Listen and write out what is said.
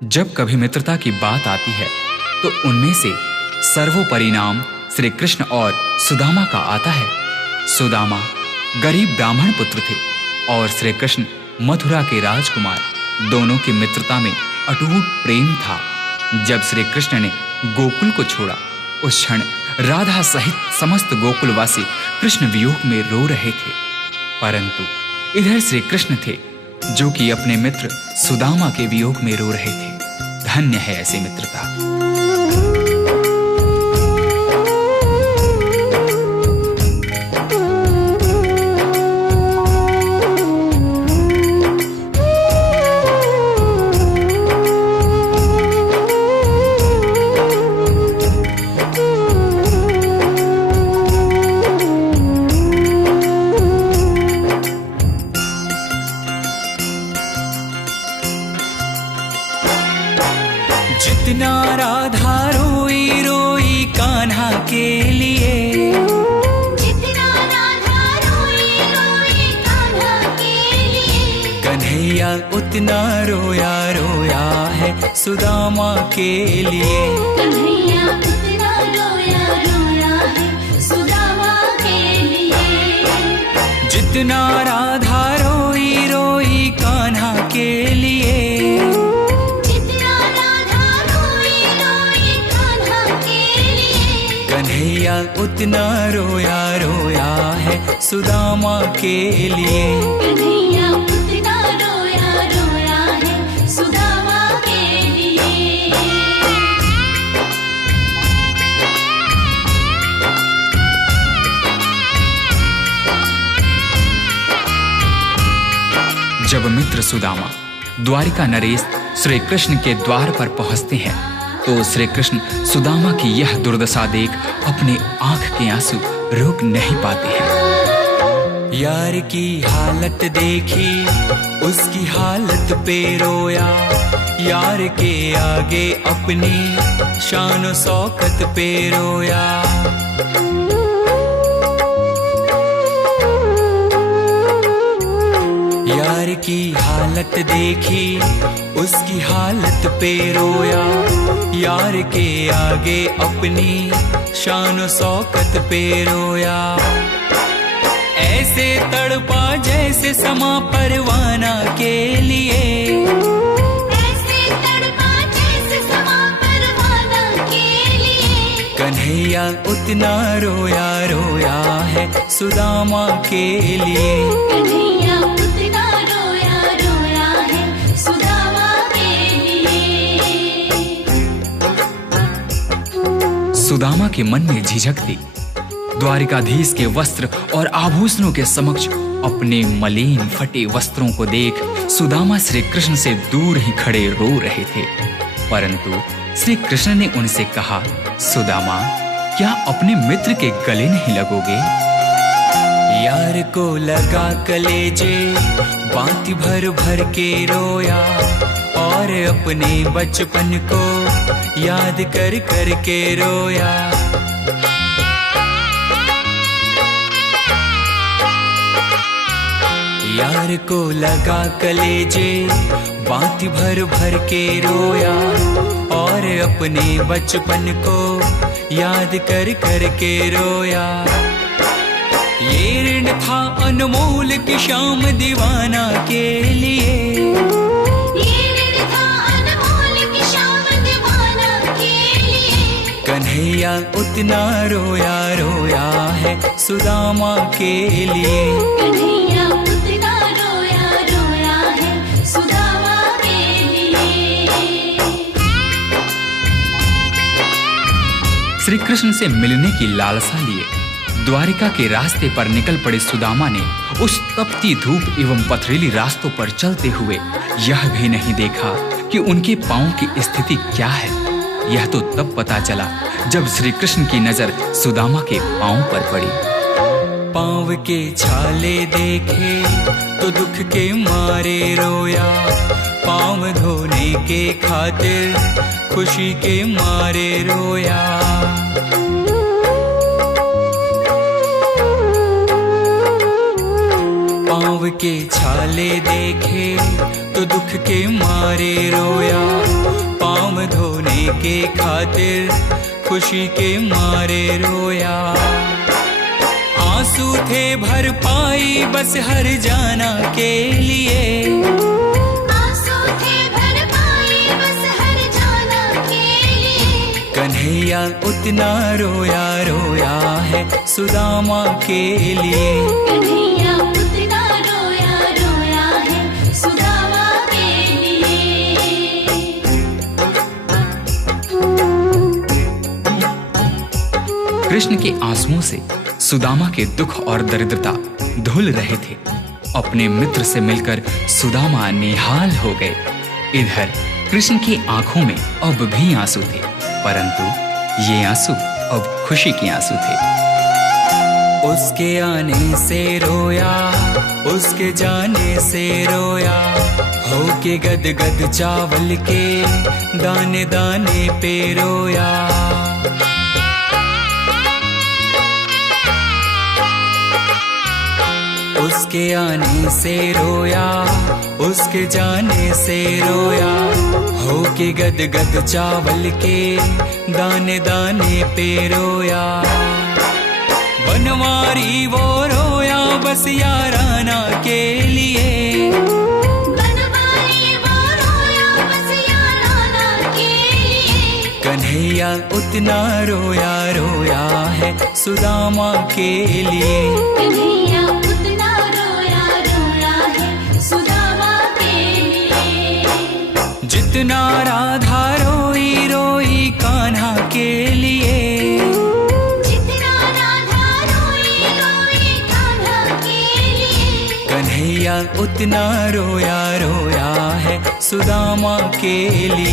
जब कभी मित्रता की बात आती है तो उनमें से सर्वोपरि नाम श्री कृष्ण और सुदामा का आता है। सुदामा गरीब ब्राह्मण पुत्र थे और श्री कृष्ण मथुरा के राजकुमार। दोनों की मित्रता में अटूट प्रेम था। जब श्री कृष्ण ने गोकुल को छोड़ा, उस क्षण राधा सहित समस्त गोकुलवासी कृष्ण वियोग में रो रहे थे। परंतु इधर श्री कृष्ण थे जो कि अपने मित्र सुदामा के वियोग में रो रहे थे। धन्य है ऐसी मित्रता। जितना राधा रोई रोई कान्हा के लिए, जितना राधा रोई रोई कान्हा के लिए, कन्हैया उतना रोया रोया है सुदामा के लिए। कन्हैया उतना रोया रोया है सुदामा के लिए। जितना राधा रोई रोई कान्हा के लिए, कन्हैया उतना रोया रोया है सुदामा के लिए। कन्हैया उतना रोया रोया है सुदामा के लिए। जब मित्र सुदामा द्वारिका नरेश श्री कृष्ण के द्वार पर पहुंचते हैं तो श्री कृष्ण सुदामा की यह दुर्दशा देख अपने आंख के आंसू रोक नहीं पाते हैं। यार की हालत देखी उसकी हालत पे रोया, यार के आगे अपनी शान शौकत पे रोया। यार की हालत देखी उसकी हालत पे रोया, यार के आगे अपनी शान शौकत पे रोया। ऐसे तड़पा जैसे समा परवाना के लिए, ऐसे तड़पा जैसे समा परवाना के लिए। कन्हैया उतना रोया रोया है सुदामा के लिए। कन्हैया उतना रोया रोया है सुदामा के लिए। सुदामा के मन में झिझक थी। द्वारिकाधीश के वस्त्र और आभूषणों के समक्ष अपने मलिन फटे वस्त्रों को देख सुदामा श्री कृष्ण से दूर ही खड़े रो रहे थे। परंतु श्री कृष्ण ने उनसे कहा, सुदामा, क्या अपने मित्र के गले नहीं लगोगे? यार को लगा कलेजे बाती भर भर के रोया, और अपने बचपन को याद कर कर के रोया। यार को लगा कलेजे बाती भर भर के रोया, और अपने बचपन को याद कर कर के रोया। ये ऋण था अनमोल की शाम दीवाना के लिए, ये ऋण था अनमोल की शाम दीवाना के लिए। कन्हैया उतना रोया रोया है सुदामा के लिए। कन्हैया उतना रोया रोया है सुदामा के लिए। श्री कृष्ण से मिलने की लालसा लिए द्वारिका के रास्ते पर निकल पड़े सुदामा ने उस तपती धूप एवं पथरीली रास्तों पर चलते हुए यह भी नहीं देखा कि उनके पांव की स्थिति क्या है। यह तो तब पता चला जब श्री कृष्ण की नजर सुदामा के पांव पर पड़ी। पांव के छाले देखे तो दुख के मारे रोया, पांव धोने के खातिर खुशी के मारे रोया। पांव के छाले देखे तो दुख के मारे रोया, के खातिर खुशी के मारे रोया। आंसू थे भर पाई बस हर जाना के लिए, आंसू थे भर पाई बस हर जाना के लिए। कन्हैया उतना रोया रोया है सुदामा के लिए। कन्हैया उतना रोया रोया है सुदामा के लिए। कृष्ण के आंसुओं से सुदामा के दुख और दरिद्रता धुल रहे थे। अपने मित्र से मिलकर सुदामा निहाल हो गए। इधर कृष्ण की आंखों में अब भी आंसू थे, परंतु ये आंसू अब खुशी के आंसू थे। उसके आने से रोया, उसके जाने से रोया, होके गदगद चावल के दाने दाने पे रोया। उसके आने से रोया, उसके जाने से रोया, होके गदगद चावल के दाने दाने पे रोया। बनवारी वो रोया बस याराना के लिए, बनवारी वो रोया बस याराना के लिए। कन्हैया उतना रोया रोया है सुदामा के लिए। कन्हैया उतना रोया रोया है सुदामा के लिए। जितना राधा रोई रोई कान्हा के लिए, जितना राधा रोई रोई कान्हा के लिए। कन्हैया उतना रोया रोया है सुदामा के लिए।